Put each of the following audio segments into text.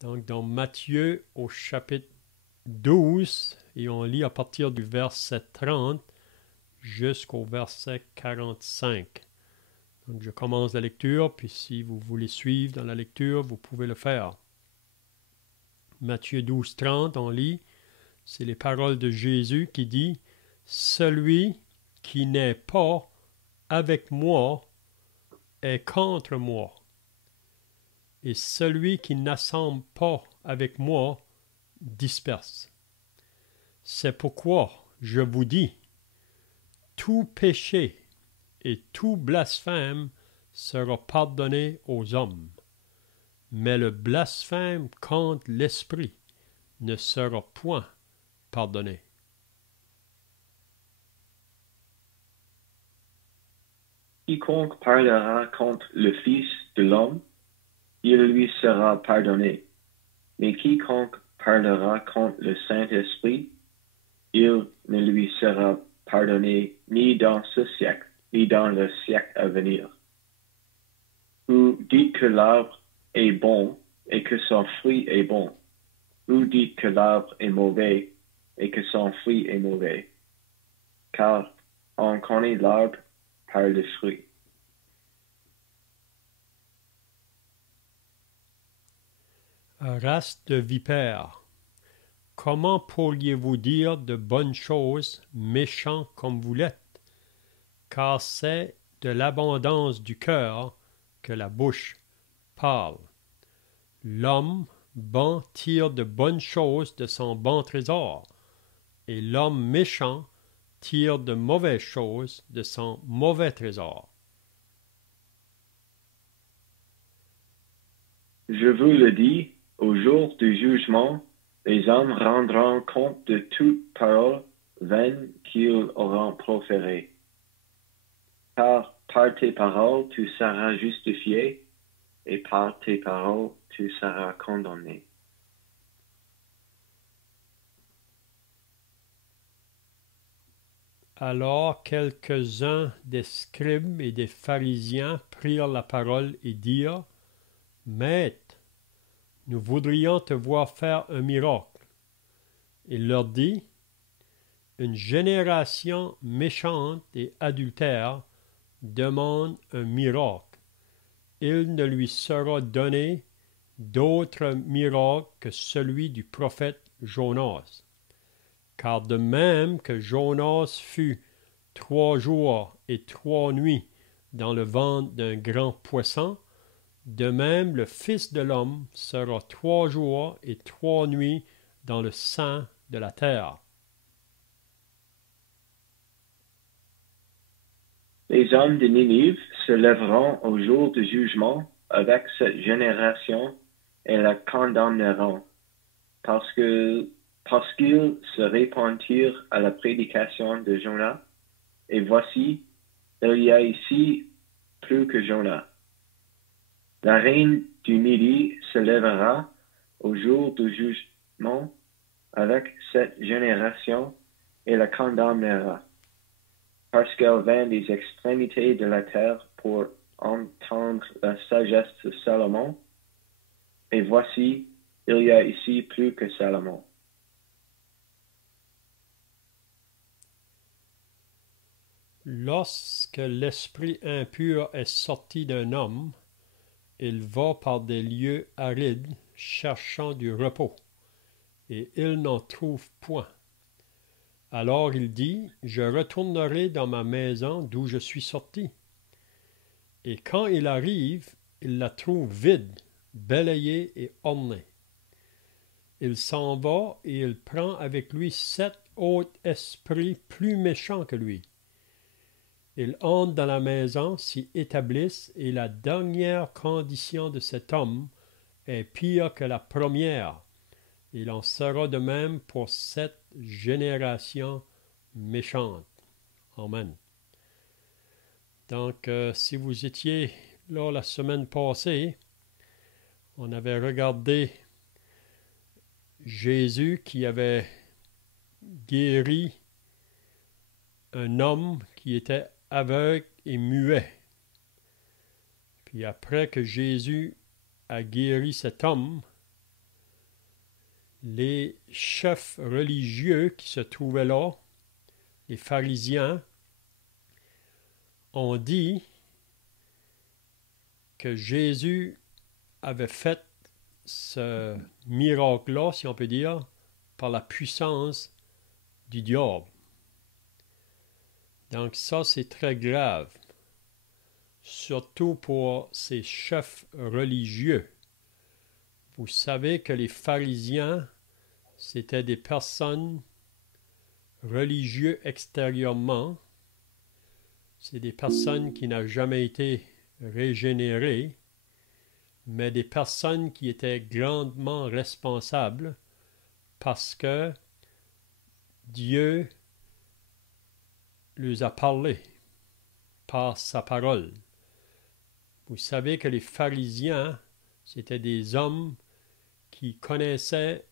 Donc, dans Matthieu au chapitre 12, et on lit à partir du verset 30 jusqu'au verset 45. Donc, je commence la lecture, puis si vous voulez suivre dans la lecture, vous pouvez le faire. Matthieu 12, 30, on lit, c'est les paroles de Jésus qui dit « Celui qui n'est pas avec moi est contre moi, et celui qui n'assemble pas avec moi disperse. C'est pourquoi je vous dis, tout péché et tout blasphème sera pardonné aux hommes, mais le blasphème contre l'Esprit ne sera point pardonné. » Quiconque parlera contre le Fils de l'homme, il lui sera pardonné. Mais quiconque parlera contre le Saint-Esprit, il ne lui sera pardonné ni dans ce siècle, ni dans le siècle à venir. Vous dites que l'arbre est bon et que son fruit est bon. Vous dites que l'arbre est mauvais et que son fruit est mauvais. Car on connaît l'arbre par le fruit. Race de vipères, comment pourriez-vous dire de bonnes choses, méchants comme vous l'êtes? Car c'est de l'abondance du cœur que la bouche parle. L'homme bon tire de bonnes choses de son bon trésor, et l'homme méchant tire de mauvaises choses de son mauvais trésor. Je vous le dis, au jour du jugement, les hommes rendront compte de toute parole vaine qu'ils auront proférée. Car par tes paroles tu seras justifié, et par tes paroles tu seras condamné. Alors quelques-uns des scribes et des pharisiens prirent la parole et dirent, « Maître, nous voudrions te voir faire un miracle. » Il leur dit, « Une génération méchante et adultère demande un miracle. Il ne lui sera donné d'autre miracle que celui du prophète Jonas. Car de même que Jonas fut 3 jours et 3 nuits dans le ventre d'un grand poisson, de même le Fils de l'homme sera 3 jours et 3 nuits dans le sein de la terre. » Les hommes de Ninive se lèveront au jour du jugement avec cette génération et la condamneront, parce qu'ils se répendirent à la prédication de Jonas. Et voici, il y a ici plus que Jonas. La reine du Midi se lèvera au jour du jugement avec cette génération et la condamnera, parce qu'elle vint des extrémités de la terre pour entendre la sagesse de Salomon. Et voici, il y a ici plus que Salomon. Lorsque l'esprit impur est sorti d'un homme, il va par des lieux arides cherchant du repos, et il n'en trouve point. Alors il dit, « Je retournerai dans ma maison d'où je suis sorti. » Et quand il arrive, il la trouve vide, balayée et ornée. Il s'en va et il prend avec lui 7 autres esprits plus méchants que lui. Ils entrent dans la maison, s'y établissent, et la dernière condition de cet homme est pire que la première. Il en sera de même pour cette génération méchante. Amen. Donc, si vous étiez là la semaine passée, on avait regardé Jésus qui avait guéri un homme qui était aveugle et muet. Puis après que Jésus a guéri cet homme, les chefs religieux qui se trouvaient là, les pharisiens, ont dit que Jésus avait fait ce miracle-là, si on peut dire, par la puissance du diable. Donc ça, c'est très grave, surtout pour ces chefs religieux. Vous savez que les pharisiens, c'était des personnes religieuses extérieurement. C'est des personnes qui n'ont jamais été régénérées, mais des personnes qui étaient grandement responsables parce que Dieu leur a parlé par sa parole. Vous savez que les pharisiens, c'était des hommes qui connaissaient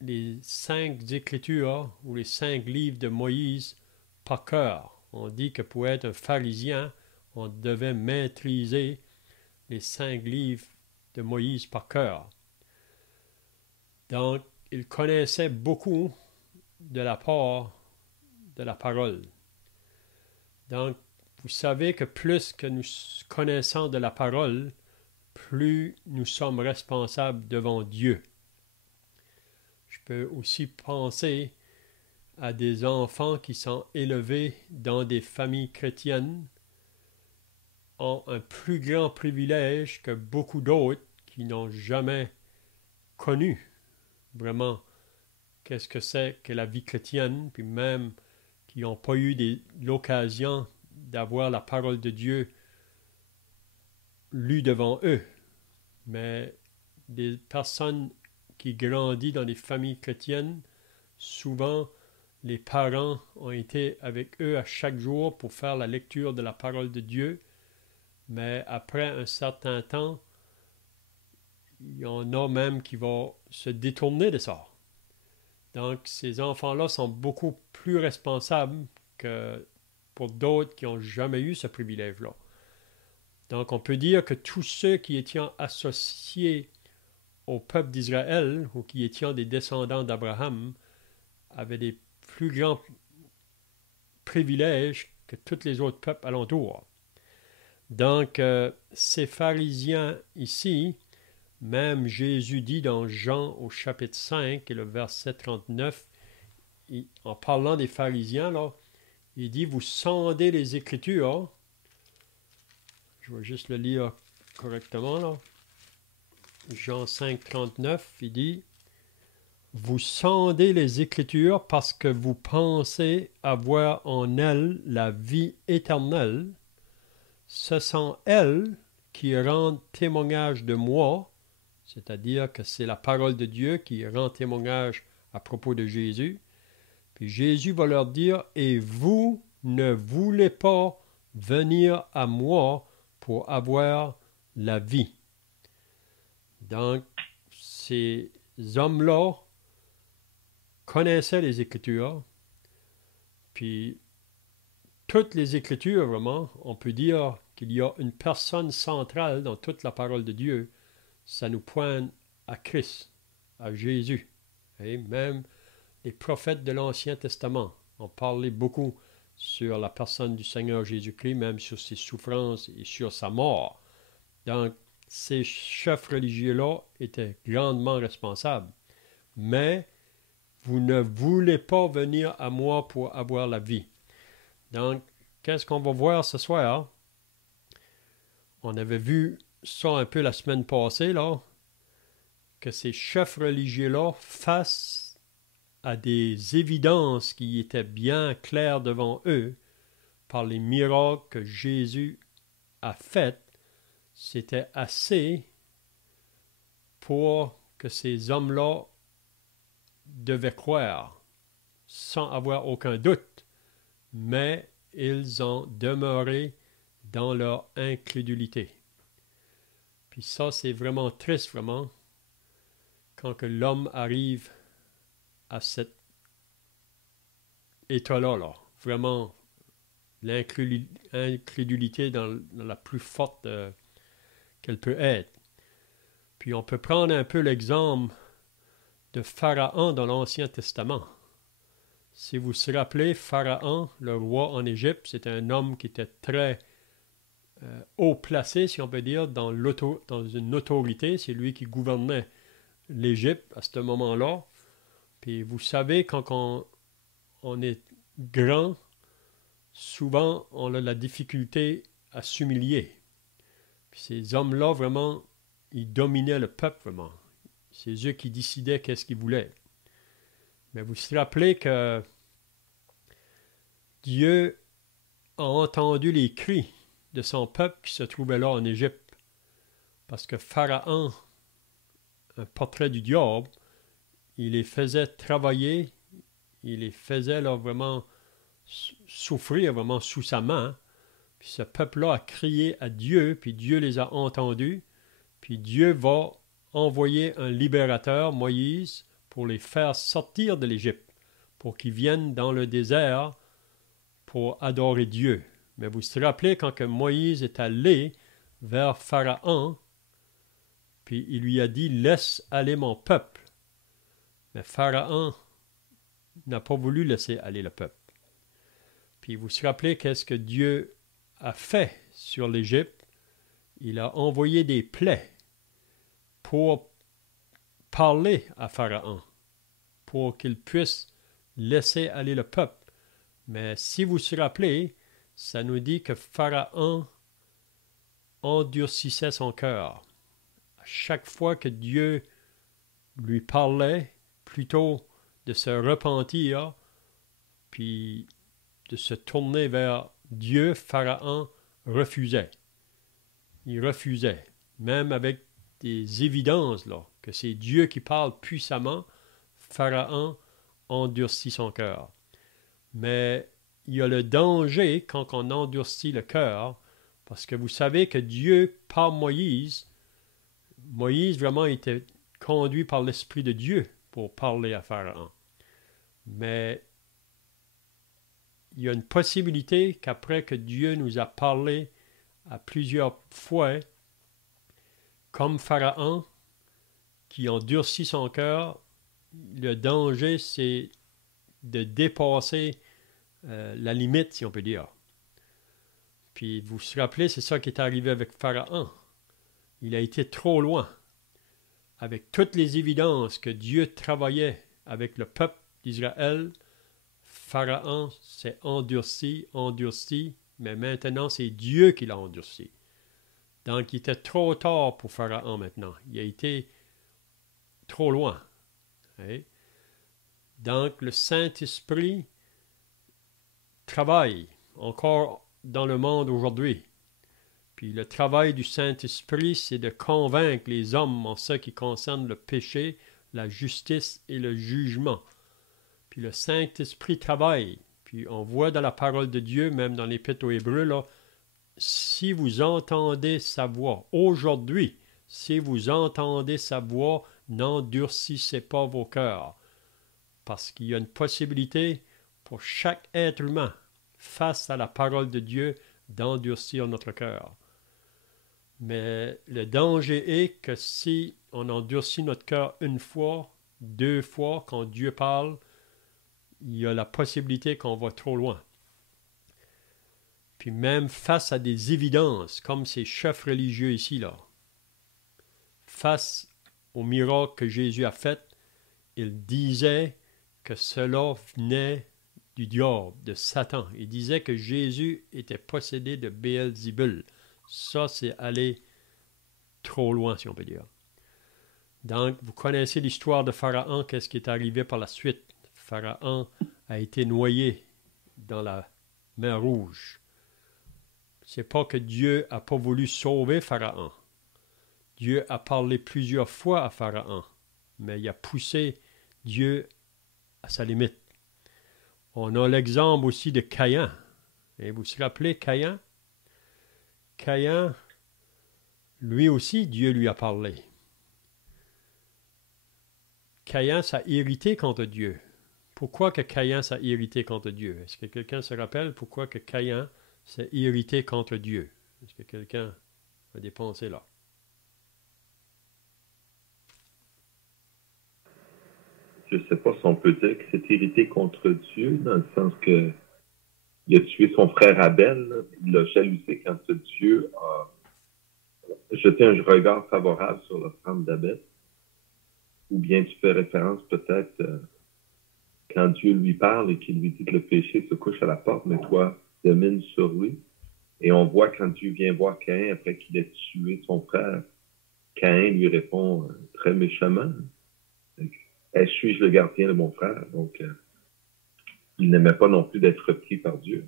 les 5 Écritures ou les 5 livres de Moïse par cœur. On dit que pour être un pharisien, on devait maîtriser les 5 livres de Moïse par cœur. Donc, ils connaissaient beaucoup de la part de la parole. Donc, vous savez que plus que nous connaissons de la parole, plus nous sommes responsables devant Dieu. Je peux aussi penser à des enfants qui sont élevés dans des familles chrétiennes, ont un plus grand privilège que beaucoup d'autres qui n'ont jamais connu vraiment qu'est-ce que c'est que la vie chrétienne, puis même qui n'ont pas eu l'occasion d'avoir la parole de Dieu lue devant eux. Mais des personnes qui grandissent dans des familles chrétiennes, souvent les parents ont été avec eux à chaque jour pour faire la lecture de la parole de Dieu, mais après un certain temps, il y en a même qui vont se détourner de ça. Donc, ces enfants-là sont beaucoup plus responsables que pour d'autres qui n'ont jamais eu ce privilège-là. Donc, on peut dire que tous ceux qui étaient associés au peuple d'Israël ou qui étaient des descendants d'Abraham avaient des plus grands privilèges que tous les autres peuples alentours. Donc, ces pharisiens ici, même Jésus dit dans Jean au chapitre 5 et le verset 39, en parlant des pharisiens, là, il dit, vous sondez les Écritures. Je vais juste le lire correctement, là. Jean 5, 39, il dit, vous sondez les Écritures parce que vous pensez avoir en elles la vie éternelle. Ce sont elles qui rendent témoignage de moi, c'est-à-dire que c'est la parole de Dieu qui rend témoignage à propos de Jésus. Puis Jésus va leur dire, et vous ne voulez pas venir à moi pour avoir la vie. Donc, ces hommes-là connaissaient les Écritures, puis toutes les Écritures, vraiment, on peut dire qu'il y a une personne centrale dans toute la parole de Dieu. Ça nous pointe à Christ, à Jésus. Et même les prophètes de l'Ancien Testament ont parlé beaucoup sur la personne du Seigneur Jésus-Christ, même sur ses souffrances et sur sa mort. Donc, ces chefs religieux-là étaient grandement responsables. Mais vous ne voulez pas venir à moi pour avoir la vie. Donc, qu'est-ce qu'on va voir ce soir? On avait vu ça un peu la semaine passée, là, que ces chefs religieux-là, face à des évidences qui étaient bien claires devant eux, par les miracles que Jésus a faits, c'était assez pour que ces hommes-là devaient croire, sans avoir aucun doute, mais ils ont demeuré dans leur incrédulité. Puis ça, c'est vraiment triste, vraiment, quand que l'homme arrive à cet état-là, là. Vraiment, l'incrédulité dans la plus forte qu'elle peut être. Puis on peut prendre un peu l'exemple de Pharaon dans l'Ancien Testament. Si vous vous rappelez, Pharaon, le roi en Égypte, c'était un homme qui était très haut placé, si on peut dire, dans une autorité. C'est lui qui gouvernait l'Égypte à ce moment-là. Puis vous savez, quand on est grand, souvent on a la difficulté à s'humilier. Puis ces hommes-là, vraiment, ils dominaient le peuple, vraiment. C'est eux qui décidaient qu'est-ce qu'ils voulaient. Mais vous vous rappelez que Dieu a entendu les cris de son peuple qui se trouvait là en Égypte. Parce que Pharaon, un portrait du diable, il les faisait travailler, il les faisait là, vraiment souffrir vraiment sous sa main. Puis ce peuple-là a crié à Dieu, puis Dieu les a entendus. Puis Dieu va envoyer un libérateur, Moïse, pour les faire sortir de l'Égypte, pour qu'ils viennent dans le désert pour adorer Dieu. Mais vous vous rappelez, quand que Moïse est allé vers Pharaon, puis il lui a dit « Laisse aller mon peuple ». Mais Pharaon n'a pas voulu laisser aller le peuple. Puis vous vous rappelez qu'est-ce que Dieu a fait sur l'Égypte? Il a envoyé des plaies pour parler à Pharaon, pour qu'il puisse laisser aller le peuple. Mais si vous vous rappelez, ça nous dit que Pharaon endurcissait son cœur. À chaque fois que Dieu lui parlait, plutôt de se repentir, puis de se tourner vers Dieu, Pharaon refusait. Il refusait, même avec des évidences là, que c'est Dieu qui parle puissamment, Pharaon endurcit son cœur. Mais il y a le danger quand on endurcit le cœur, parce que vous savez que Dieu, par Moïse vraiment était conduit par l'Esprit de Dieu pour parler à Pharaon. Mais il y a une possibilité qu'après que Dieu nous a parlé à plusieurs fois, comme Pharaon, qui endurcit son cœur, le danger, c'est de dépasser la limite, si on peut dire. Puis vous vous rappelez, c'est ça qui est arrivé avec Pharaon. Il a été trop loin. Avec toutes les évidences que Dieu travaillait avec le peuple d'Israël, Pharaon s'est endurci, mais maintenant c'est Dieu qui l'a endurci. Donc il était trop tard pour Pharaon maintenant. Il a été trop loin. Okay? Donc le Saint-Esprit travaille encore dans le monde aujourd'hui. Puis le travail du Saint-Esprit, c'est de convaincre les hommes en ce qui concerne le péché, la justice et le jugement. Puis le Saint-Esprit travaille. Puis on voit dans la parole de Dieu, même dans l'Épître aux Hébreux, là, si vous entendez sa voix, aujourd'hui, si vous entendez sa voix, n'endurcissez pas vos cœurs. Parce qu'il y a une possibilité pour chaque être humain, face à la parole de Dieu, d'endurcir notre cœur. Mais le danger est que si on endurcit notre cœur une fois, deux fois, quand Dieu parle, il y a la possibilité qu'on va trop loin. Puis même face à des évidences, comme ces chefs religieux ici, là, face au miracle que Jésus a fait, il disait que cela venait du diable, de Satan. Il disait que Jésus était possédé de Béelzébul. Ça, c'est aller trop loin, si on peut dire. Donc, vous connaissez l'histoire de Pharaon, qu'est-ce qui est arrivé par la suite. Pharaon a été noyé dans la mer Rouge. C'est pas que Dieu n'a pas voulu sauver Pharaon. Dieu a parlé plusieurs fois à Pharaon, mais il a poussé Dieu à sa limite. On a l'exemple aussi de Caïn. Et vous vous rappelez Caïn? Caïn, lui aussi, Dieu lui a parlé. Caïn s'est irrité contre Dieu. Pourquoi que Caïn s'est irrité contre Dieu? Est-ce que quelqu'un se rappelle pourquoi que Caïn s'est irrité contre Dieu? Est-ce que quelqu'un a des pensées là? je ne sais pas si on peut dire que c'est irrité contre Dieu, dans le sens que il a tué son frère Abel, là, il l'a jalousé quand Dieu a jeté un regard favorable sur l'offrande d'Abel. Ou bien tu fais référence peut-être quand Dieu lui parle et qu'il lui dit que le péché se couche à la porte, mais toi, domine sur lui. Et on voit quand Dieu vient voir Caïn après qu'il ait tué son frère, Caïn lui répond très méchamment. Suis-je le gardien de mon frère? Donc, il n'aimait pas non plus d'être repris par Dieu.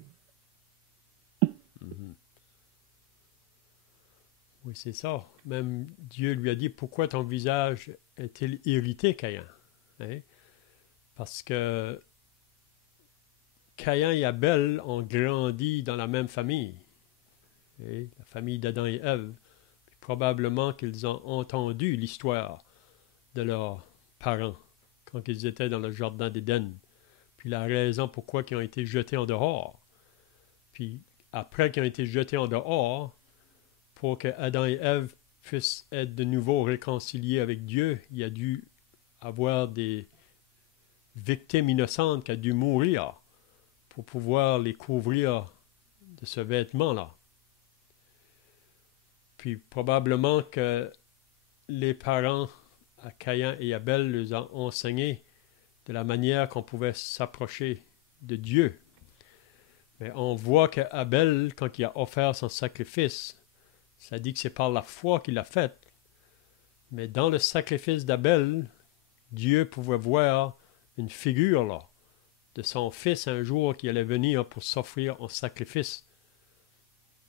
Oui, c'est ça. Même Dieu lui a dit, pourquoi ton visage est-il irrité, Caïn? Hein? Parce que Caïn et Abel ont grandi dans la même famille, hein? La famille d'Adam et Ève. Puis probablement qu'ils ont entendu l'histoire de leurs parents quand ils étaient dans le jardin d'Éden. Puis la raison pourquoi ils ont été jetés en dehors. Puis après qu'ils ont été jetés en dehors, pour que Adam et Ève puissent être de nouveau réconciliés avec Dieu, il a dû avoir des victimes innocentes qui ont dû mourir pour pouvoir les couvrir de ce vêtement-là. Puis probablement que les parents à Caïn et Abel les ont enseigné de la manière qu'on pouvait s'approcher de Dieu. Mais on voit qu'Abel, quand il a offert son sacrifice, ça dit que c'est par la foi qu'il l'a fait. Mais dans le sacrifice d'Abel, Dieu pouvait voir une figure là, de son fils un jour qui allait venir pour s'offrir en sacrifice.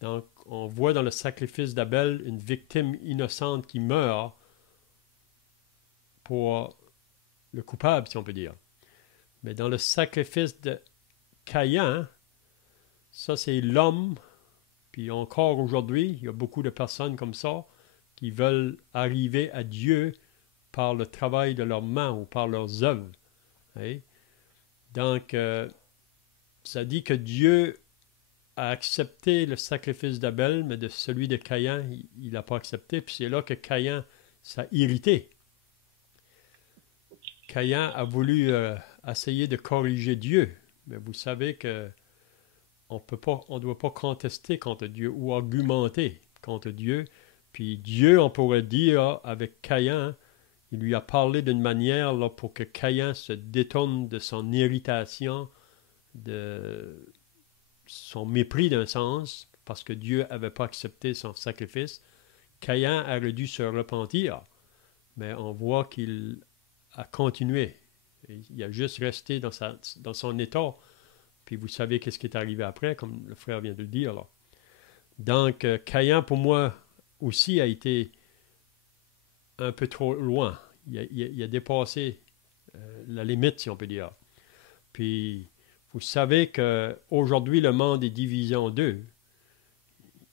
Donc, on voit dans le sacrifice d'Abel une victime innocente qui meurt pour le coupable, si on peut dire. Mais dans le sacrifice de Caïn, ça c'est l'homme. Puis encore aujourd'hui, il y a beaucoup de personnes comme ça qui veulent arriver à Dieu par le travail de leurs mains ou par leurs œuvres. Hein? Donc, ça dit que Dieu a accepté le sacrifice d'Abel, mais de celui de Caïn, il n'a pas accepté. Puis c'est là que Caïn s'est irrité. Caïn a voulu essayer de corriger Dieu. Mais vous savez que on ne doit pas contester contre Dieu ou argumenter contre Dieu. Puis Dieu, on pourrait dire, avec Caïn, il lui a parlé d'une manière là, pour que Caïn se détourne de son irritation, de son mépris d'un sens, parce que Dieu n'avait pas accepté son sacrifice. Caïn aurait dû se repentir, mais on voit qu'il a continué. Il a juste resté dans son état. Puis vous savez qu'est-ce qui est arrivé après, comme le frère vient de le dire. Là. Donc, Caïn, pour moi, aussi a été un peu trop loin. Il a dépassé la limite, si on peut dire. Puis, vous savez qu'aujourd'hui, le monde est divisé en deux.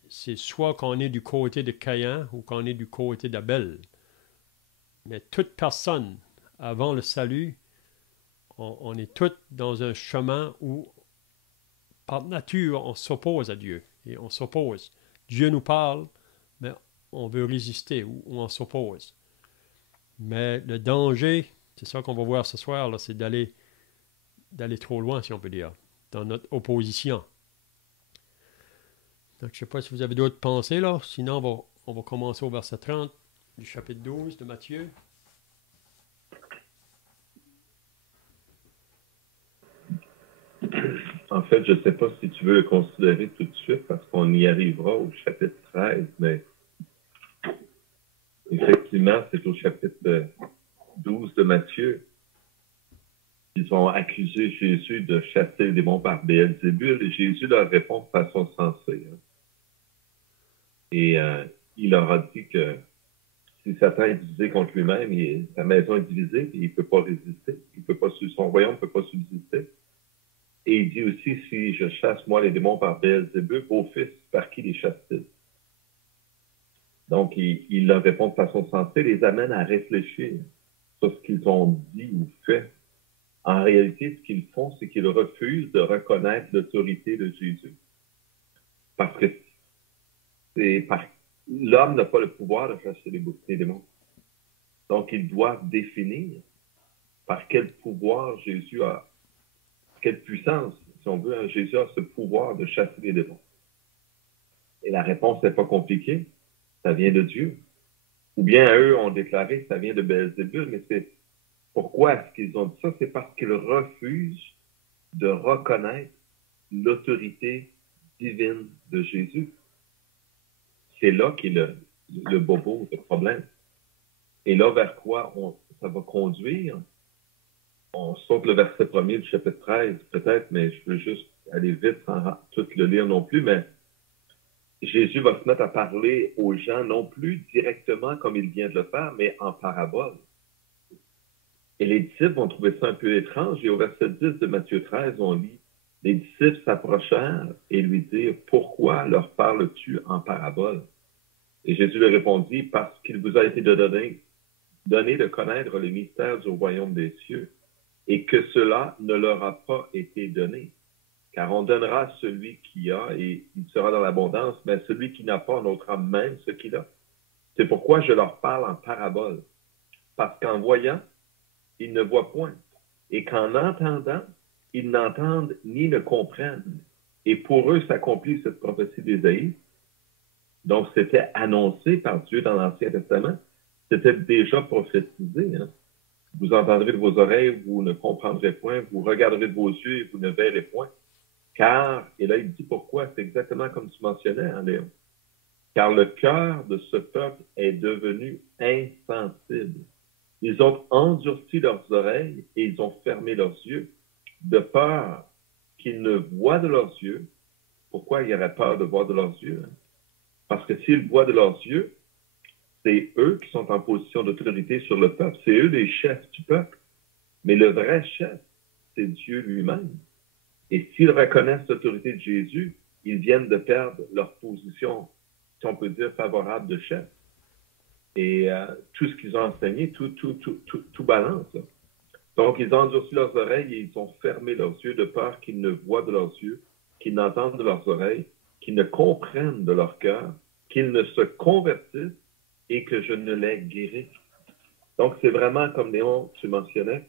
C'est soit qu'on est du côté de Caïn ou qu'on est du côté d'Abel. Mais toute personne, avant le salut, on est tous dans un chemin où par nature, on s'oppose à Dieu. Et on s'oppose. Dieu nous parle, mais on veut résister ou on s'oppose. Mais le danger, c'est ça qu'on va voir ce soir, là, c'est d'aller trop loin, si on peut dire, dans notre opposition. Donc, je ne sais pas si vous avez d'autres pensées, là. Sinon, on va commencer au verset 30 du chapitre 12 de Matthieu. En fait, je ne sais pas si tu veux le considérer tout de suite parce qu'on y arrivera au chapitre 13, mais effectivement, c'est au chapitre 12 de Matthieu. Ils ont accusé Jésus de chasser les démons par Béelzébul et Jésus leur répond de façon sensée. Et il leur a dit que si Satan est divisé contre lui-même, sa maison est divisée et il ne peut pas résister. Son royaume ne peut pas subsister. Et il dit aussi, si je chasse moi les démons par Béelzébul, vos fils, par qui les chasse-t-il? Donc, il leur répond de façon sensée, les amène à réfléchir sur ce qu'ils ont dit ou fait. En réalité, ce qu'ils font, c'est qu'ils refusent de reconnaître l'autorité de Jésus. Parce que l'homme n'a pas le pouvoir de chasser les démons. Donc, ils doivent définir par quel pouvoir Jésus a, quelle puissance, si on veut, hein, Jésus a ce pouvoir de chasser les démons. Et la réponse n'est pas compliquée, ça vient de Dieu. Ou bien eux ont déclaré que ça vient de Belzébul, mais c'est pourquoi est-ce qu'ils ont dit ça? C'est parce qu'ils refusent de reconnaître l'autorité divine de Jésus. C'est là qu'est le bobo, le problème. Et là, vers quoi ça va conduire? On saute le verset 1er du chapitre 13, peut-être, mais je veux juste aller vite sans tout le lire non plus, mais Jésus va se mettre à parler aux gens, non plus directement comme il vient de le faire, mais en parabole. Et les disciples vont trouver ça un peu étrange. Et au verset 10 de Matthieu 13, on lit, « Les disciples s'approchèrent et lui dirent, « Pourquoi leur parles-tu en parabole? » Et Jésus leur répondit, « Parce qu'il vous a été donné de connaître le mystère du royaume des cieux, et que cela ne leur a pas été donné. Car on donnera à celui qui a, et il sera dans l'abondance, mais à celui qui n'a pas, on ôtera même ce qu'il a. C'est pourquoi je leur parle en parabole. Parce qu'en voyant, ils ne voient point, et qu'en entendant, ils n'entendent ni ne comprennent. Et pour eux s'accomplit cette prophétie d'Ésaïe. Donc, c'était annoncé par Dieu dans l'Ancien Testament. C'était déjà prophétisé. Hein? Vous entendrez de vos oreilles, vous ne comprendrez point. Vous regarderez de vos yeux et vous ne verrez point. Car, et là, il dit pourquoi, c'est exactement comme tu mentionnais, hein, Léon. Car le cœur de ce peuple est devenu insensible. Ils ont endurci leurs oreilles et ils ont fermé leurs yeux, de peur qu'ils ne voient de leurs yeux. Pourquoi il y aurait peur de voir de leurs yeux? Hein? Parce que s'ils voient de leurs yeux, c'est eux qui sont en position d'autorité sur le peuple. C'est eux les chefs du peuple. Mais le vrai chef, c'est Dieu lui-même. Et s'ils reconnaissent l'autorité de Jésus, ils viennent de perdre leur position, si on peut dire, favorable de chef. Et tout ce qu'ils ont enseigné, tout balance. Là. Donc, ils ont endurci leurs oreilles et ils ont fermé leurs yeux de peur qu'ils ne voient de leurs yeux, qu'ils n'entendent de leurs oreilles, qu'ils ne comprennent de leur cœur, qu'ils ne se convertissent et que je ne les guérisse. Donc, c'est vraiment, comme Léon, tu mentionnais,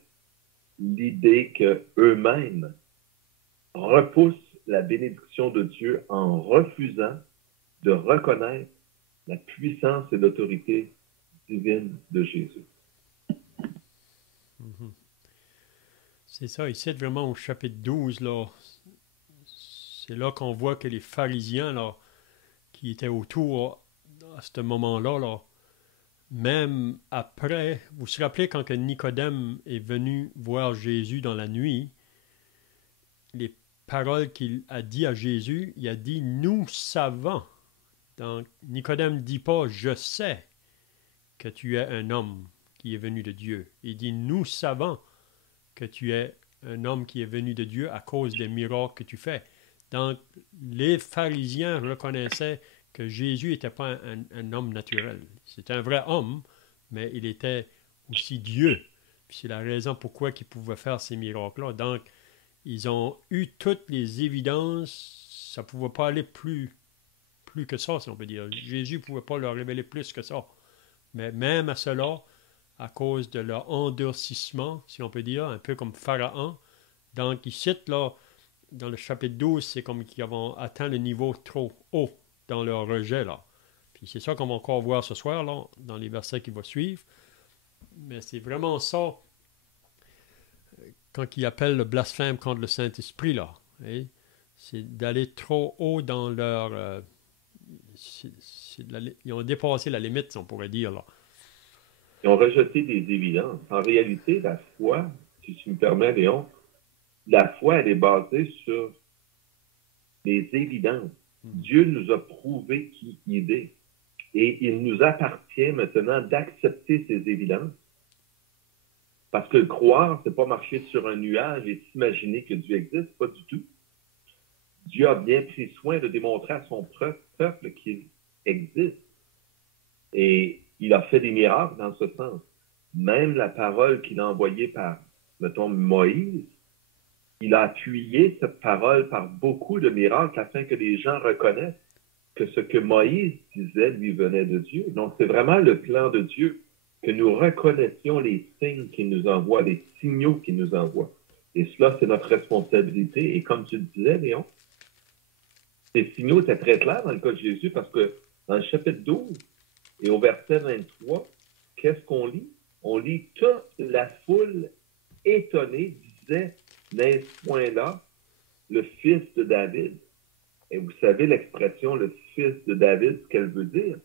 l'idée qu'eux-mêmes repoussent la bénédiction de Dieu en refusant de reconnaître la puissance et l'autorité divine de Jésus. Mm-hmm. C'est ça, ici, vraiment au chapitre 12, là, c'est là qu'on voit que les pharisiens, là, qui étaient autour à ce moment-là, là, même après, vous vous rappelez quand que Nicodème est venu voir Jésus dans la nuit, les paroles qu'il a dit à Jésus, il a dit « Nous savons ». Donc, Nicodème ne dit pas « Je sais que tu es un homme qui est venu de Dieu ». Il dit « Nous savons que tu es un homme qui est venu de Dieu à cause des miracles que tu fais ». Donc, les pharisiens reconnaissaient que Jésus n'était pas un homme naturel. C'était un vrai homme, mais il était aussi Dieu. Puis c'est la raison pourquoi il pouvait faire ces miracles-là. Donc, ils ont eu toutes les évidences. Ça ne pouvait pas aller plus que ça, si on peut dire. Jésus ne pouvait pas leur révéler plus que ça. Mais même à cela, à cause de leur endurcissement, si on peut dire, un peu comme Pharaon. Donc, ici, là, dans le chapitre 12, c'est comme qu'ils ont atteint le niveau trop haut dans leur rejet, là. Puis c'est ça qu'on va encore voir ce soir, là, dans les versets qui vont suivre. Mais c'est vraiment ça, quand ils appellent le blasphème contre le Saint-Esprit, là. Hein? C'est d'aller trop haut dans leur... ils ont dépassé la limite, on pourrait dire, là. Ils ont rejeté des évidences. En réalité, la foi, si tu me permets, Léon, la foi, elle est basée sur les évidences. Dieu nous a prouvé qui il est. Et il nous appartient maintenant d'accepter ces évidences. Parce que croire, c'est pas marcher sur un nuage et s'imaginer que Dieu existe, pas du tout. Dieu a bien pris soin de démontrer à son peuple qu'il existe. Et il a fait des miracles dans ce sens. Même la parole qu'il a envoyée par, mettons, Moïse, il a appuyé cette parole par beaucoup de miracles afin que les gens reconnaissent que ce que Moïse disait lui venait de Dieu. Donc, c'est vraiment le plan de Dieu que nous reconnaissions les signes qu'il nous envoie, les signaux qu'il nous envoie. Et cela, c'est notre responsabilité. Et comme tu le disais, Léon, ces signaux étaient très clairs dans le cas de Jésus parce que dans le chapitre 12 et au verset 23, qu'est-ce qu'on lit? On lit toute la foule étonnée disait, n'est-ce point là le fils de David? Et vous savez l'expression le fils de David, ce qu'elle veut dire?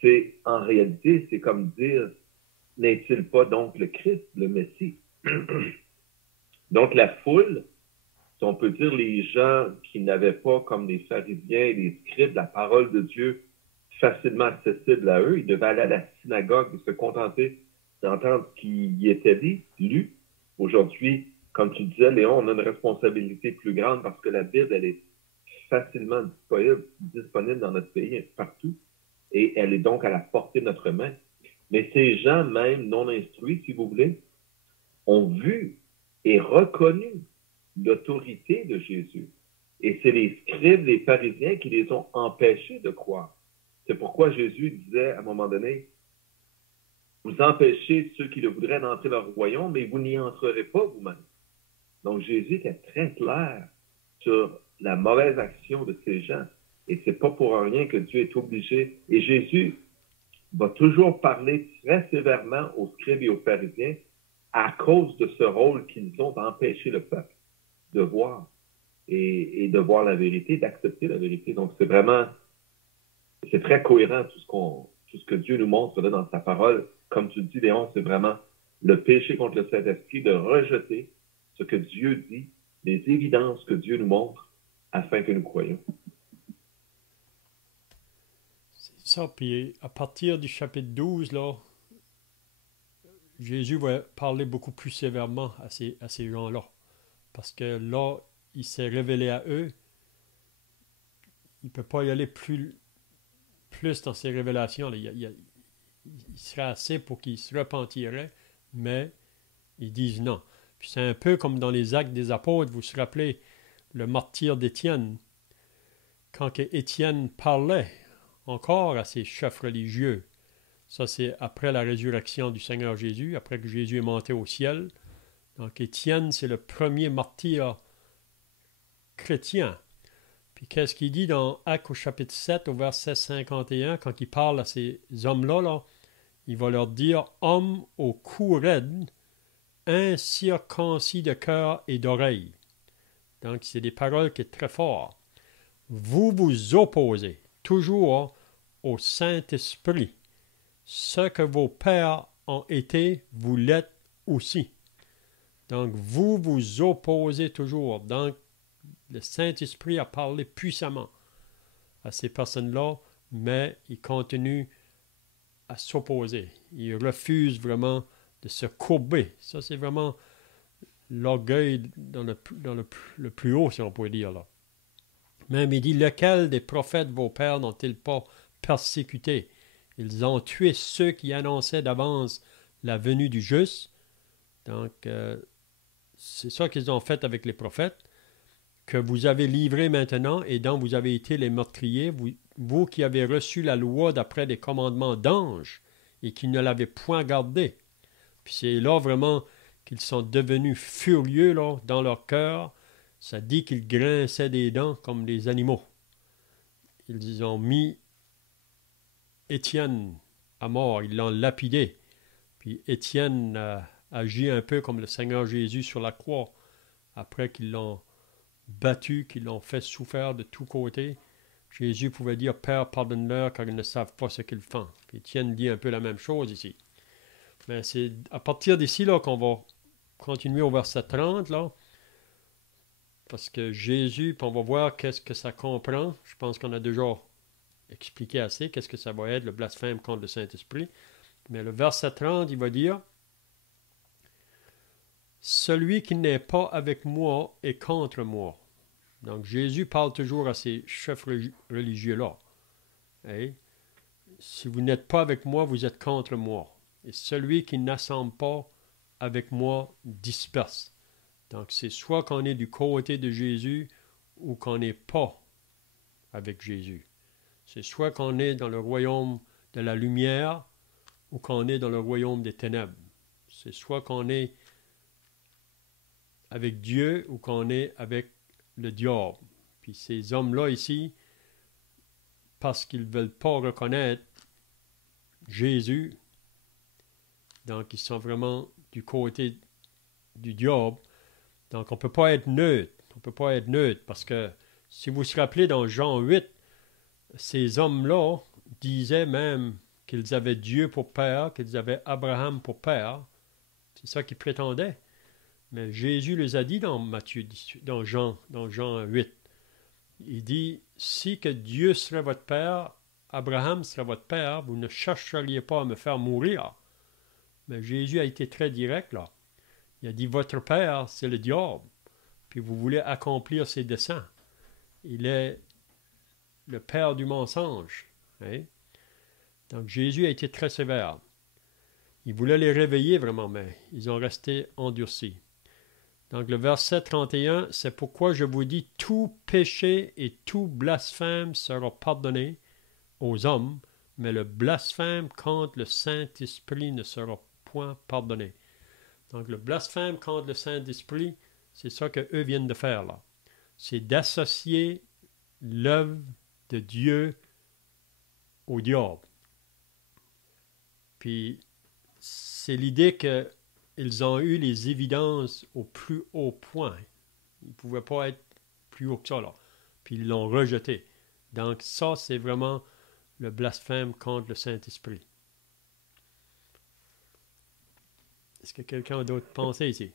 C'est, en réalité, c'est comme dire, n'est-il pas donc le Christ, le Messie? Donc la foule, si on peut dire les gens qui n'avaient pas, comme les pharisiens et les scribes, la parole de Dieu facilement accessible à eux, ils devaient aller à la synagogue et se contenter d'entendre ce qui y était dit, lu. Aujourd'hui, comme tu disais, Léon, on a une responsabilité plus grande parce que la Bible, elle est facilement disponible dans notre pays, partout, et elle est donc à la portée de notre main. Mais ces gens, même non instruits, si vous voulez, ont vu et reconnu l'autorité de Jésus. Et c'est les scribes, les pharisiens qui les ont empêchés de croire. C'est pourquoi Jésus disait à un moment donné, vous empêchez ceux qui le voudraient d'entrer dans le royaume, mais vous n'y entrerez pas vous-même. Donc Jésus était très clair sur la mauvaise action de ces gens. Et c'est pas pour rien que Dieu est obligé. Et Jésus va toujours parler très sévèrement aux scribes et aux pharisiens à cause de ce rôle qu'ils ont d'empêcher le peuple de voir et de voir la vérité, d'accepter la vérité. Donc c'est vraiment, c'est très cohérent tout ce que Dieu nous montre là dans sa parole. Comme tu le dis, Léon, c'est vraiment le péché contre le Saint-Esprit, de rejeter ce que Dieu dit, les évidences que Dieu nous montre afin que nous croyions. C'est ça, puis à partir du chapitre 12, là, Jésus va parler beaucoup plus sévèrement à ces gens-là. Parce que là, il s'est révélé à eux. Il ne peut pas y aller plus dans ses révélations. Là. Il serait assez pour qu'ils se repentiraient, mais ils disent non. Puis c'est un peu comme dans les Actes des Apôtres, vous vous rappelez le martyre d'Étienne. Quand Étienne parlait encore à ces chefs religieux, ça c'est après la résurrection du Seigneur Jésus, après que Jésus est monté au ciel. Donc Étienne, c'est le premier martyr chrétien. Puis qu'est-ce qu'il dit dans Actes au chapitre 7, au verset 51, quand il parle à ces hommes-là, là, il va leur dire « Hommes au cou raide, incirconcis de cœur et d'oreille. » Donc c'est des paroles qui sont très fortes. Vous vous opposez toujours au Saint-Esprit. Ce que vos pères ont été, vous l'êtes aussi. Donc, vous vous opposez toujours. Donc, le Saint-Esprit a parlé puissamment à ces personnes-là, mais il continue à s'opposer. Il refuse vraiment de se courber. Ça, c'est vraiment l'orgueil dans le plus haut, si on peut dire là. Même il dit, lequel des prophètes vos pères n'ont-ils pas persécuté? Ils ont tué ceux qui annonçaient d'avance la venue du juste. Donc, c'est ça qu'ils ont fait avec les prophètes, que vous avez livré maintenant et dont vous avez été les meurtriers, vous qui avez reçu la loi d'après des commandements d'anges et qui ne l'avez point gardée. Puis c'est là vraiment qu'ils sont devenus furieux là, dans leur cœur. Ça dit qu'ils grinçaient des dents comme des animaux. Ils ont mis Étienne à mort, ils l'ont lapidé. Puis Étienne agit un peu comme le Seigneur Jésus sur la croix, après qu'ils l'ont battu, qu'ils l'ont fait souffrir de tous côtés. Jésus pouvait dire, Père, pardonne-leur, car ils ne savent pas ce qu'ils font. Puis Étienne dit un peu la même chose ici. Mais c'est à partir d'ici là qu'on va continuer au verset 30, là, parce que Jésus, puis on va voir qu'est-ce que ça comprend. Je pense qu'on a déjà expliqué assez qu'est-ce que ça va être, le blasphème contre le Saint-Esprit. Mais le verset 30, il va dire, celui qui n'est pas avec moi est contre moi. Donc Jésus parle toujours à ces chefs religieux-là. Hey? Si vous n'êtes pas avec moi, vous êtes contre moi. Et celui qui n'assemble pas avec moi disperse. Donc c'est soit qu'on est du côté de Jésus ou qu'on n'est pas avec Jésus. C'est soit qu'on est dans le royaume de la lumière ou qu'on est dans le royaume des ténèbres. C'est soit qu'on est avec Dieu ou qu'on est avec le diable. Puis ces hommes-là ici, parce qu'ils ne veulent pas reconnaître Jésus, donc ils sont vraiment du côté du diable. Donc on ne peut pas être neutre. On ne peut pas être neutre parce que si vous vous rappelez dans Jean 8, ces hommes-là disaient même qu'ils avaient Dieu pour père, qu'ils avaient Abraham pour père. C'est ça qu'ils prétendaient. Mais Jésus les a dit dans Matthieu, dans Jean 8. Il dit, si que Dieu serait votre père, Abraham serait votre père, vous ne chercheriez pas à me faire mourir. Mais Jésus a été très direct là. Il a dit, votre père, c'est le diable. Puis vous voulez accomplir ses desseins. Il est le père du mensonge. Hein? Donc Jésus a été très sévère. Il voulait les réveiller vraiment, mais ils ont resté endurcis. Donc le verset 31, c'est pourquoi je vous dis, tout péché et tout blasphème sera pardonné aux hommes, mais le blasphème contre le Saint-Esprit ne sera point pardonné. Donc le blasphème contre le Saint-Esprit, c'est ça qu'eux viennent de faire là. C'est d'associer l'œuvre de Dieu au diable. Puis c'est l'idée qu'ils ont eu les évidences au plus haut point. Ils ne pouvaient pas être plus haut que ça là. Puis ils l'ont rejeté. Donc ça, c'est vraiment le blasphème contre le Saint-Esprit. Est-ce que quelqu'un a d'autres pensées ici?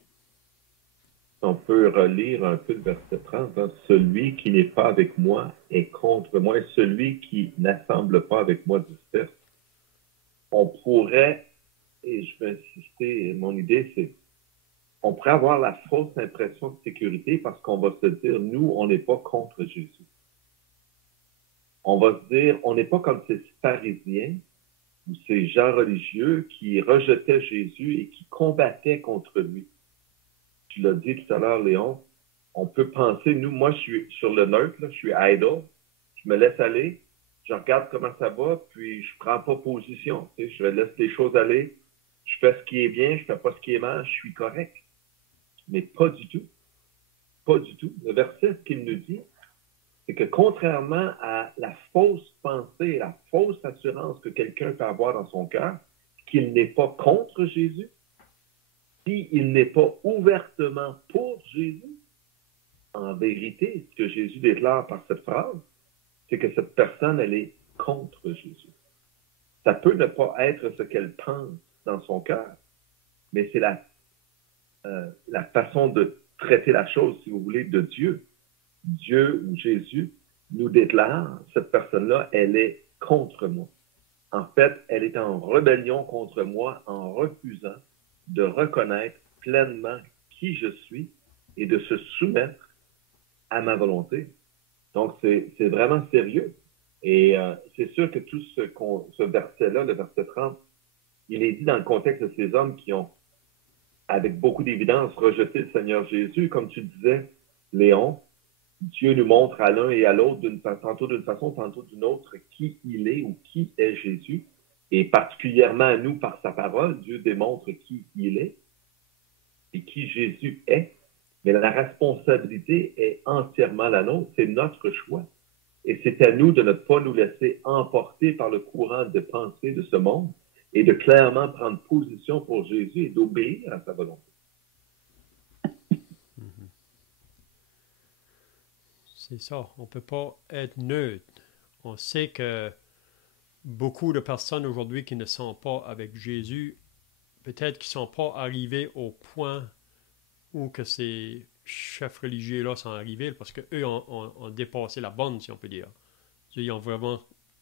On peut relire un peu le verset 30. Hein. Celui qui n'est pas avec moi est contre moi, et celui qui n'assemble pas avec moi disperse. On pourrait, et je vais insister, mon idée, c'est on pourrait avoir la fausse impression de sécurité parce qu'on va se dire, nous, on n'est pas contre Jésus. On va se dire, on n'est pas comme ces pharisiens ou ces gens religieux qui rejetaient Jésus et qui combattaient contre lui. Tu l'as dit tout à l'heure, Léon, on peut penser, nous, moi, je suis sur le neutre, là, je suis idle, je me laisse aller, je regarde comment ça va, puis je prends pas position. Tu sais, je laisse les choses aller, je fais ce qui est bien, je fais pas ce qui est mal, je suis correct. Mais pas du tout. Pas du tout. Le verset, ce qu'il nous dit, c'est que contrairement à la fausse pensée, la fausse assurance que quelqu'un peut avoir dans son cœur, qu'il n'est pas contre Jésus, s'il n'est pas ouvertement pour Jésus, en vérité, ce que Jésus déclare par cette phrase, c'est que cette personne, elle est contre Jésus. Ça peut ne pas être ce qu'elle pense dans son cœur, mais c'est la façon de traiter la chose, si vous voulez, de Dieu. Dieu ou Jésus nous déclare, cette personne-là, elle est contre moi. En fait, elle est en rébellion contre moi en refusant de reconnaître pleinement qui je suis et de se soumettre à ma volonté. Donc, c'est vraiment sérieux. Et c'est sûr que tout ce verset-là, le verset 30, il est dit dans le contexte de ces hommes qui ont, avec beaucoup d'évidence, rejeté le Seigneur Jésus. Comme tu disais, Léon, Dieu nous montre à l'un et à l'autre, tantôt d'une façon, tantôt d'une autre, qui il est ou qui est Jésus. Et particulièrement à nous, par sa parole, Dieu démontre qui il est et qui Jésus est. Mais la responsabilité est entièrement la nôtre, c'est notre choix. Et c'est à nous de ne pas nous laisser emporter par le courant de pensée de ce monde et de clairement prendre position pour Jésus et d'obéir à sa volonté. C'est ça, on ne peut pas être neutre. On sait que beaucoup de personnes aujourd'hui qui ne sont pas avec Jésus, peut-être qu'ils ne sont pas arrivés au point où que ces chefs religieux-là sont arrivés, parce qu'eux ont dépassé la borne, si on peut dire. Ils ont vraiment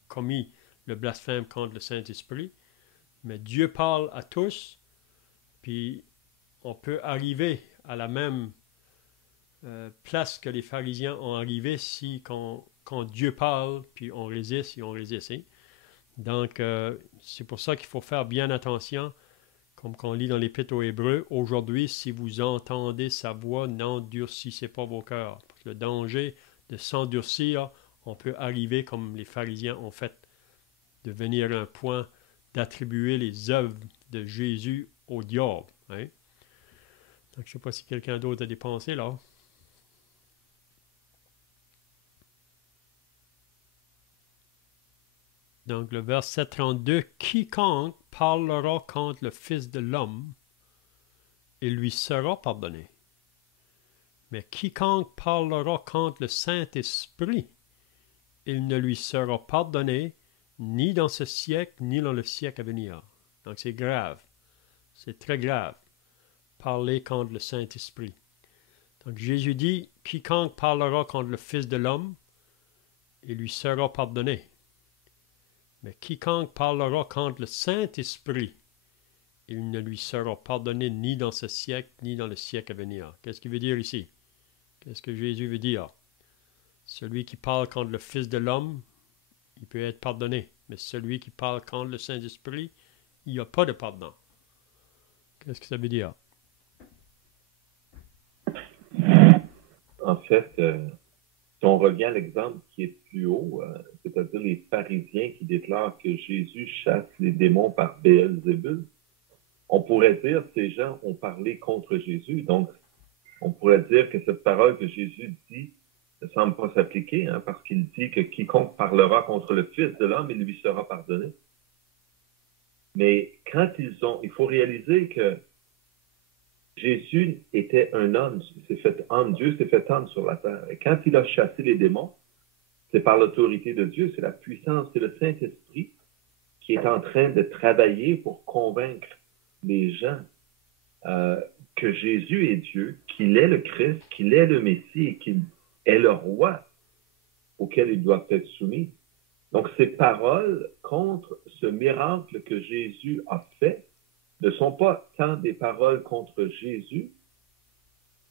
commis le blasphème contre le Saint-Esprit. Mais Dieu parle à tous, puis on peut arriver à la même place que les pharisiens ont arrivé si quand Dieu parle, puis on résiste et on résiste. Hein? Donc, c'est pour ça qu'il faut faire bien attention, comme qu'on lit dans l'Épître aux Hébreux, aujourd'hui, si vous entendez sa voix, n'endurcissez pas vos cœurs. Parce que le danger de s'endurcir, on peut arriver comme les pharisiens ont fait, de venir à un point d'attribuer les œuvres de Jésus au diable. Hein? Donc, je ne sais pas si quelqu'un d'autre a des pensées là. Donc, le verset 32, « Quiconque parlera contre le Fils de l'homme, il lui sera pardonné. Mais quiconque parlera contre le Saint-Esprit, il ne lui sera pardonné ni dans ce siècle, ni dans le siècle à venir. » Donc, c'est grave. C'est très grave. Parler contre le Saint-Esprit. Donc, Jésus dit, « Quiconque parlera contre le Fils de l'homme, il lui sera pardonné. Mais quiconque parlera contre le Saint-Esprit, il ne lui sera pardonné ni dans ce siècle, ni dans le siècle à venir. » Qu'est-ce qu'il veut dire ici? Qu'est-ce que Jésus veut dire? Celui qui parle contre le Fils de l'homme, il peut être pardonné. Mais celui qui parle contre le Saint-Esprit, il n'y a pas de pardon. Qu'est-ce que ça veut dire? En fait, si on revient à l'exemple qui est plus haut, c'est-à-dire les pharisiens qui déclarent que Jésus chasse les démons par Béelzébul, on pourrait dire que ces gens ont parlé contre Jésus. Donc, on pourrait dire que cette parole que Jésus dit ne semble pas s'appliquer, hein, parce qu'il dit que quiconque parlera contre le Fils de l'homme, il lui sera pardonné. Mais quand il faut réaliser que Jésus était un homme, Dieu s'est fait homme sur la terre. Et quand il a chassé les démons, c'est par l'autorité de Dieu, c'est la puissance, c'est le Saint-Esprit qui est en train de travailler pour convaincre les gens que Jésus est Dieu, qu'il est le Christ, qu'il est le Messie et qu'il est le roi auquel ils doivent être soumis. Donc, ces paroles contre ce miracle que Jésus a fait ne sont pas tant des paroles contre Jésus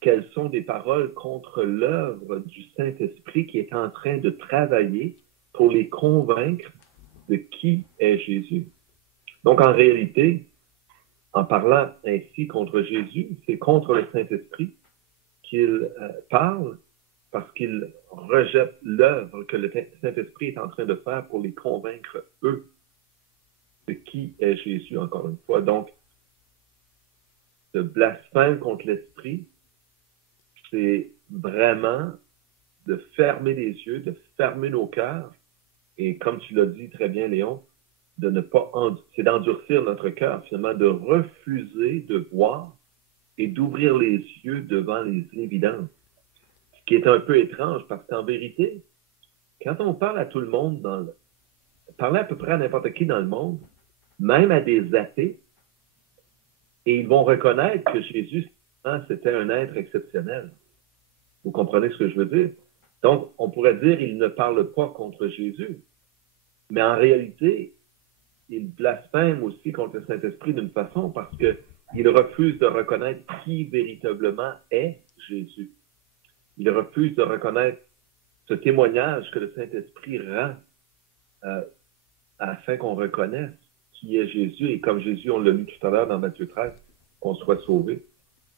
qu'elles sont des paroles contre l'œuvre du Saint-Esprit qui est en train de travailler pour les convaincre de qui est Jésus. Donc, en réalité, en parlant ainsi contre Jésus, c'est contre le Saint-Esprit qu'il parle parce qu'il rejette l'œuvre que le Saint-Esprit est en train de faire pour les convaincre, eux, de qui est Jésus, encore une fois. Donc, le blasphème contre l'Esprit, c'est vraiment de fermer les yeux, de fermer nos cœurs, et comme tu l'as dit très bien, Léon, de ne pas c'est d'endurcir notre cœur, finalement, de refuser de voir et d'ouvrir les yeux devant les évidences. Ce qui est un peu étrange, parce qu'en vérité, quand on parle à tout le monde, parler à peu près à n'importe qui dans le monde, même à des athées, et ils vont reconnaître que Jésus, c'était un être exceptionnel. Vous comprenez ce que je veux dire? Donc, on pourrait dire qu'il ne parle pas contre Jésus, mais en réalité, il blasphème aussi contre le Saint-Esprit d'une façon parce qu'il refuse de reconnaître qui véritablement est Jésus. Il refuse de reconnaître ce témoignage que le Saint-Esprit rend afin qu'on reconnaisse qui est Jésus. Et comme Jésus, on l'a lu tout à l'heure dans Matthieu 13, qu'on soit sauvé.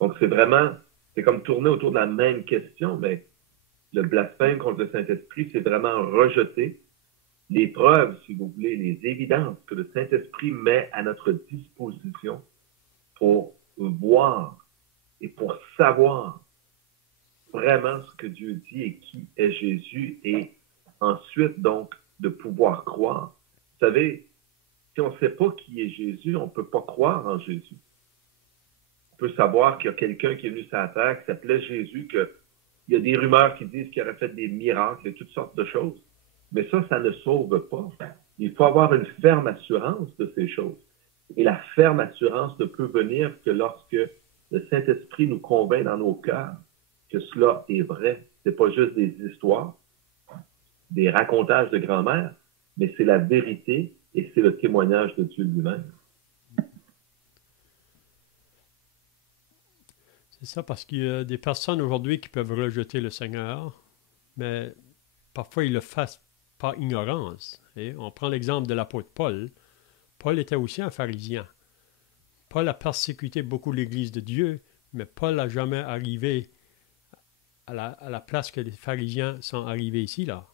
Donc, c'est comme tourner autour de la même question, mais le blasphème contre le Saint-Esprit, c'est vraiment rejeter les preuves, si vous voulez, les évidences que le Saint-Esprit met à notre disposition pour voir et pour savoir vraiment ce que Dieu dit et qui est Jésus, et ensuite, donc, de pouvoir croire. Vous savez, si on ne sait pas qui est Jésus, on ne peut pas croire en Jésus. On peut savoir qu'il y a quelqu'un qui est venu sur la terre qui s'appelait Jésus, qu'il y a des rumeurs qui disent qu'il aurait fait des miracles et toutes sortes de choses. Mais ça ne sauve pas. Il faut avoir une ferme assurance de ces choses. Et la ferme assurance ne peut venir que lorsque le Saint-Esprit nous convainc dans nos cœurs que cela est vrai. Ce n'est pas juste des histoires, des racontages de grand-mère, mais c'est la vérité et c'est le témoignage de Dieu lui-même. C'est ça, parce qu'il y a des personnes aujourd'hui qui peuvent rejeter le Seigneur, mais parfois ils le fassent par ignorance. Et on prend l'exemple de l'apôtre Paul. Paul était aussi un pharisien. Paul a persécuté beaucoup l'Église de Dieu, mais Paul n'a jamais arrivé à la place que les pharisiens sont arrivés ici, là.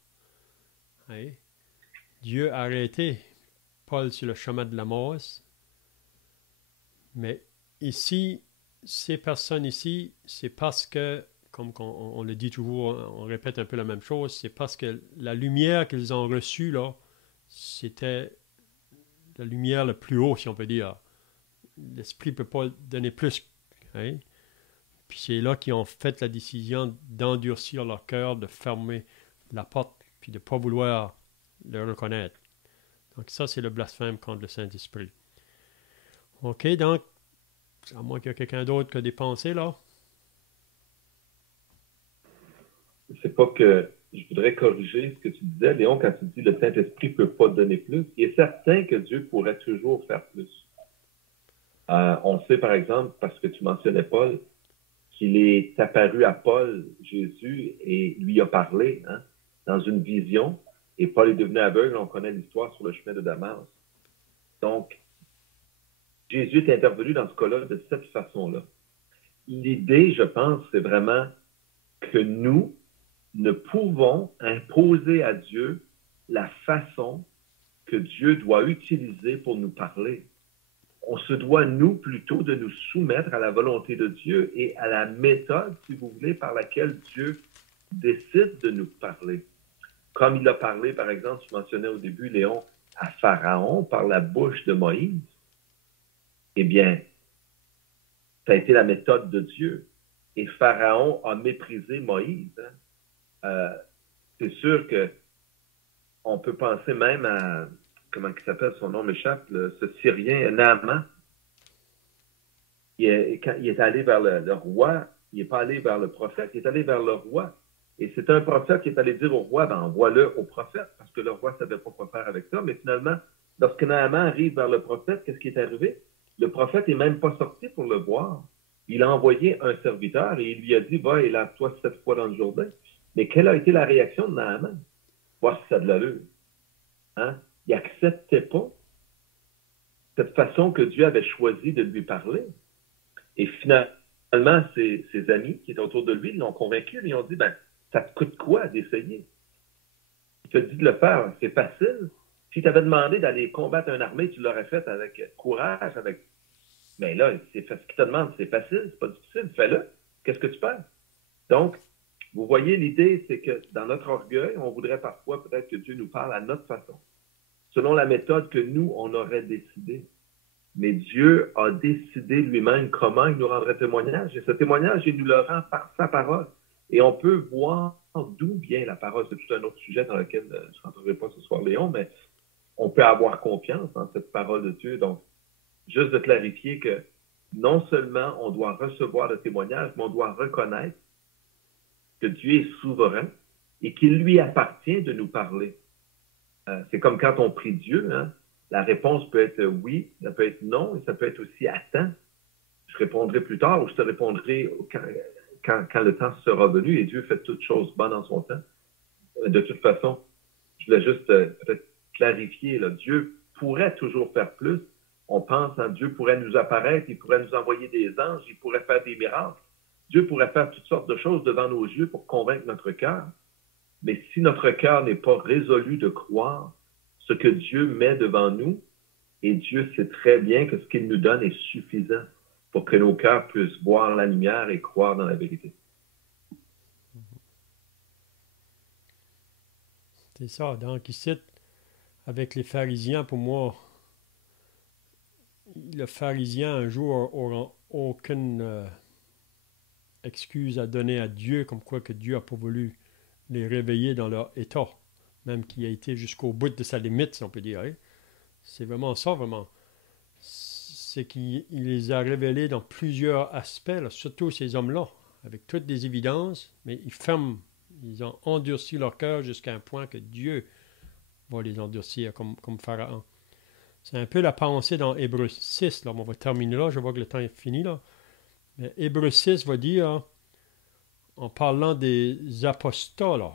Et Dieu a arrêté Paul sur le chemin de l'Emmaüs. Mais ici, ces personnes ici, c'est parce que, comme on le dit toujours, on répète un peu la même chose, c'est parce que la lumière qu'ils ont reçue, là, c'était la lumière la plus haute, si on peut dire. L'Esprit ne peut pas donner plus. Hein? Puis c'est là qu'ils ont fait la décision d'endurcir leur cœur, de fermer la porte, puis de ne pas vouloir le reconnaître. Donc ça, c'est le blasphème contre le Saint-Esprit. OK, donc, à moins qu'il y ait quelqu'un d'autre qui a des pensées, là. C'est pas que je voudrais corriger ce que tu disais, Léon, quand tu dis le Saint-Esprit ne peut pas donner plus. Il est certain que Dieu pourrait toujours faire plus. On sait, par exemple, parce que tu mentionnais Paul, qu'il est apparu à Paul, Jésus, et lui a parlé dans une vision. Et Paul est devenu aveugle, on connaît l'histoire sur le chemin de Damas. Donc, Jésus est intervenu dans ce cas-là de cette façon-là. L'idée, je pense, c'est vraiment que nous ne pouvons imposer à Dieu la façon que Dieu doit utiliser pour nous parler. On se doit, nous, plutôt de nous soumettre à la volonté de Dieu et à la méthode, si vous voulez, par laquelle Dieu décide de nous parler. Comme il a parlé, par exemple, tu mentionnais au début, Léon, à Pharaon par la bouche de Moïse, eh bien, ça a été la méthode de Dieu. Et Pharaon a méprisé Moïse. C'est sûr que on peut penser même à, comment il s'appelle, son nom m'échappe, ce Syrien, Naaman. Quand il est allé vers le roi, il n'est pas allé vers le prophète, il est allé vers le roi. Et c'est un prophète qui est allé dire au roi, ben envoie-le au prophète, parce que le roi ne savait pas quoi faire avec ça. Mais finalement, lorsque Naaman arrive vers le prophète, qu'est-ce qui est arrivé? Le prophète n'est même pas sorti pour le voir. Il a envoyé un serviteur et il lui a dit, va et lave-toi 7 fois dans le Jourdain. Mais quelle a été la réaction de Naaman? Voici ça de l'allure. Hein? Il n'acceptait pas cette façon que Dieu avait choisi de lui parler. Et finalement, ses amis qui étaient autour de lui l'ont convaincu, lui ont dit, ben, ça te coûte quoi d'essayer? Il te dit de le faire, c'est facile. Si tu avais demandé d'aller combattre une armée, tu l'aurais fait avec courage, avec. Mais là, c'est ce qu'il te demande, c'est facile, c'est pas difficile, fais-le. Qu'est-ce que tu perds? Donc, vous voyez, l'idée, c'est que dans notre orgueil, on voudrait parfois peut-être que Dieu nous parle à notre façon, selon la méthode que nous, on aurait décidé. Mais Dieu a décidé lui-même comment il nous rendrait témoignage. Et ce témoignage, il nous le rend par sa parole. Et on peut voir d'où vient la parole. C'est tout un autre sujet dans lequel je ne rentrerai pas ce soir, Léon, mais on peut avoir confiance en cette parole de Dieu. Donc, juste de clarifier que non seulement on doit recevoir le témoignage, mais on doit reconnaître que Dieu est souverain et qu'il lui appartient de nous parler. C'est comme quand on prie Dieu, hein? La réponse peut être oui, ça peut être non, et ça peut être aussi attends. Je répondrai plus tard ou je te répondrai quand le temps sera venu et Dieu fait toutes choses bonnes en son temps. De toute façon, je voulais juste peut-être clarifier, là, Dieu pourrait toujours faire plus. On pense à Dieu pourrait nous apparaître, il pourrait nous envoyer des anges, il pourrait faire des miracles. Dieu pourrait faire toutes sortes de choses devant nos yeux pour convaincre notre cœur. Mais si notre cœur n'est pas résolu de croire ce que Dieu met devant nous, et Dieu sait très bien que ce qu'il nous donne est suffisant pour que nos cœurs puissent voir la lumière et croire dans la vérité. C'est ça. Donc, ici, avec les pharisiens, pour moi, le pharisien, un jour, n'aura aucune excuse à donner à Dieu, comme quoi que Dieu n'a pas voulu les réveiller dans leur état, même qu'il a été jusqu'au bout de sa limite, si on peut dire. Hein? C'est vraiment ça, vraiment. C'est qu'il les a révélés dans plusieurs aspects, là, surtout ces hommes-là, avec toutes des évidences, mais ils ont endurci leur cœur jusqu'à un point que Dieu va les endurcir comme Pharaon. C'est un peu la pensée dans Hébreux 6, là, on va terminer là, je vois que le temps est fini, là. Mais Hébreux 6 va dire, en parlant des apostats, là,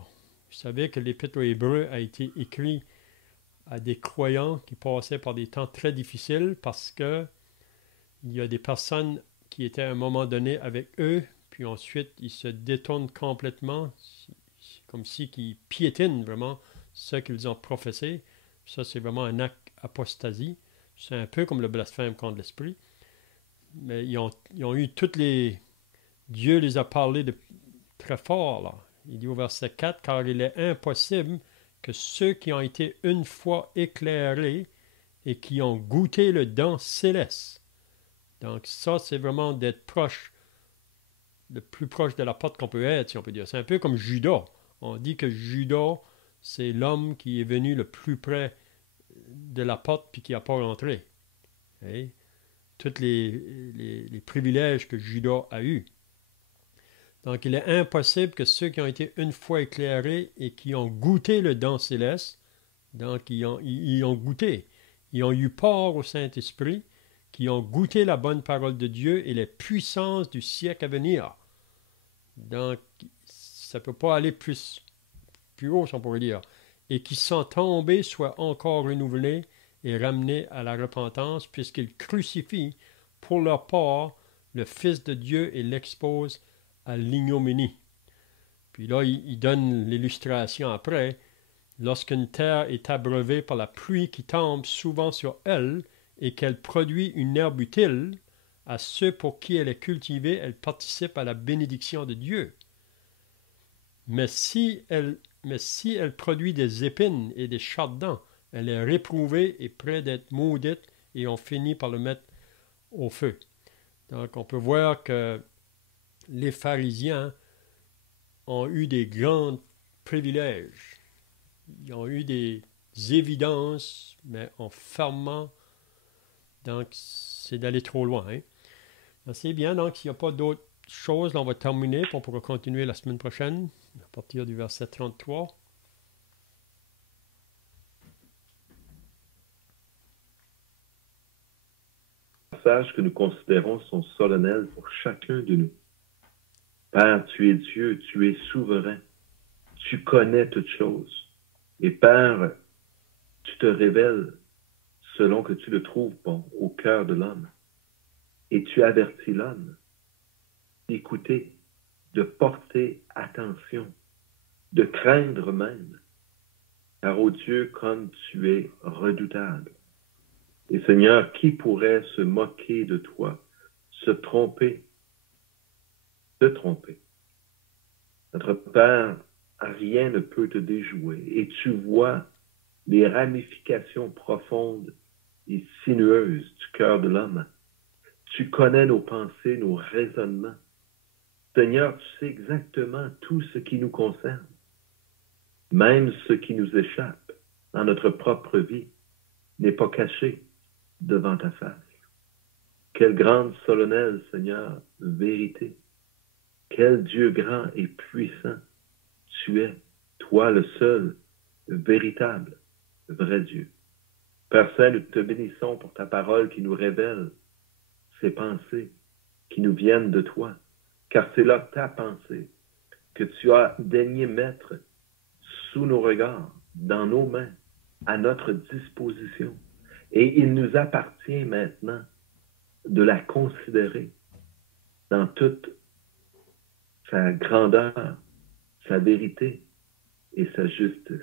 vous savez que l'Épître aux Hébreux a été écrit à des croyants qui passaient par des temps très difficiles parce que il y a des personnes qui étaient à un moment donné avec eux, puis ensuite ils se détournent complètement, comme si ils piétinent vraiment ce qu'ils ont professé. Ça, c'est vraiment un acte apostasie. C'est un peu comme le blasphème contre l'Esprit. Mais ils ont eu toutes les... Dieu les a parlé très fort, là. Il dit au verset 4, « Car il est impossible que ceux qui ont été une fois éclairés et qui ont goûté le don céleste. » Donc ça, c'est vraiment d'être proche, le plus proche de la porte qu'on peut être, si on peut dire. C'est un peu comme Judas. On dit que Judas, c'est l'homme qui est venu le plus près de la porte puis qui n'a pas rentré. Okay? Tous les privilèges que Judas a eus. Donc, il est impossible que ceux qui ont été une fois éclairés et qui ont goûté le don céleste, donc ils ont goûté, ils ont eu part au Saint-Esprit, qui ont goûté la bonne parole de Dieu et les puissances du siècle à venir. Donc, ça ne peut pas aller plus haut, si on pourrait dire. Et qui sont tombés soient encore renouvelés et ramenés à la repentance, puisqu'ils crucifient pour leur part le Fils de Dieu et l'exposent à l'ignominie. Puis là, il donne l'illustration après. Lorsqu'une terre est abreuvée par la pluie qui tombe souvent sur elle et qu'elle produit une herbe utile, à ceux pour qui elle est cultivée, elle participe à la bénédiction de Dieu. Mais si elle produit des épines et des chardons, elle est réprouvée et près d'être maudite et on finit par le mettre au feu. Donc, on peut voir que les pharisiens ont eu des grands privilèges. Ils ont eu des évidences, mais en fermant. Donc, c'est d'aller trop loin. Hein? C'est bien. Donc, s'il n'y a pas d'autres choses, là, on va terminer, puis on pourra continuer la semaine prochaine, à partir du verset 33. Les passages que nous considérons sont solennels pour chacun de nous. Père, tu es Dieu, tu es souverain, tu connais toutes choses. Et Père, tu te révèles selon que tu le trouves bon au cœur de l'homme. Et tu avertis l'homme d'écouter, de porter attention, de craindre même. Car, ô Dieu, comme tu es redoutable. Et Seigneur, qui pourrait se moquer de toi, se tromper? Notre Père, rien ne peut te déjouer. Et tu vois les ramifications profondes et sinueuses du cœur de l'homme. Tu connais nos pensées, nos raisonnements. Seigneur, tu sais exactement tout ce qui nous concerne, même ce qui nous échappe dans notre propre vie n'est pas caché devant ta face. Quelle grande solennelle, Seigneur, vérité. Quel Dieu grand et puissant tu es, toi le seul, véritable, vrai Dieu. Père Saint, nous te bénissons pour ta parole qui nous révèle ces pensées qui nous viennent de toi, car c'est là ta pensée que tu as daigné mettre sous nos regards, dans nos mains, à notre disposition. Et il nous appartient maintenant de la considérer dans toute sa grandeur, sa vérité et sa justice.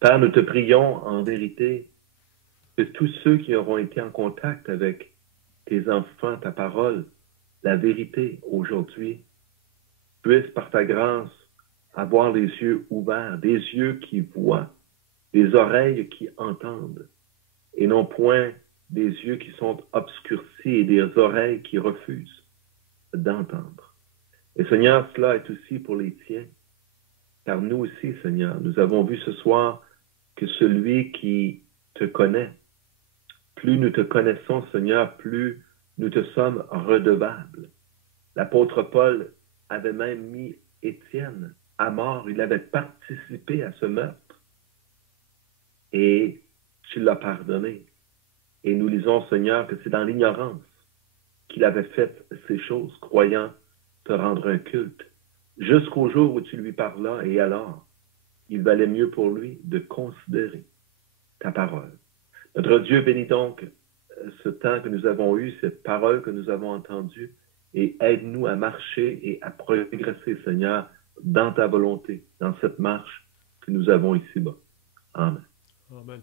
Père, nous te prions en vérité que tous ceux qui auront été en contact avec tes enfants, ta parole, la vérité aujourd'hui, puissent par ta grâce avoir les yeux ouverts, des yeux qui voient, des oreilles qui entendent, et non point des yeux qui sont obscurcis et des oreilles qui refusent d'entendre. Et Seigneur, cela est aussi pour les tiens, car nous aussi, Seigneur, nous avons vu ce soir que celui qui te connaît, plus nous te connaissons, Seigneur, plus nous te sommes redevables. L'apôtre Paul avait même mis Étienne à mort, il avait participé à ce meurtre. Et tu l'as pardonné. Et nous lisons, Seigneur, que c'est dans l'ignorance qu'il avait fait ces choses, croyant te rendre un culte, jusqu'au jour où tu lui parlas, et alors, il valait mieux pour lui de considérer ta parole. Notre Dieu, bénis donc ce temps que nous avons eu, cette parole que nous avons entendue, et aide-nous à marcher et à progresser, Seigneur, dans ta volonté, dans cette marche que nous avons ici-bas. Amen. Amen.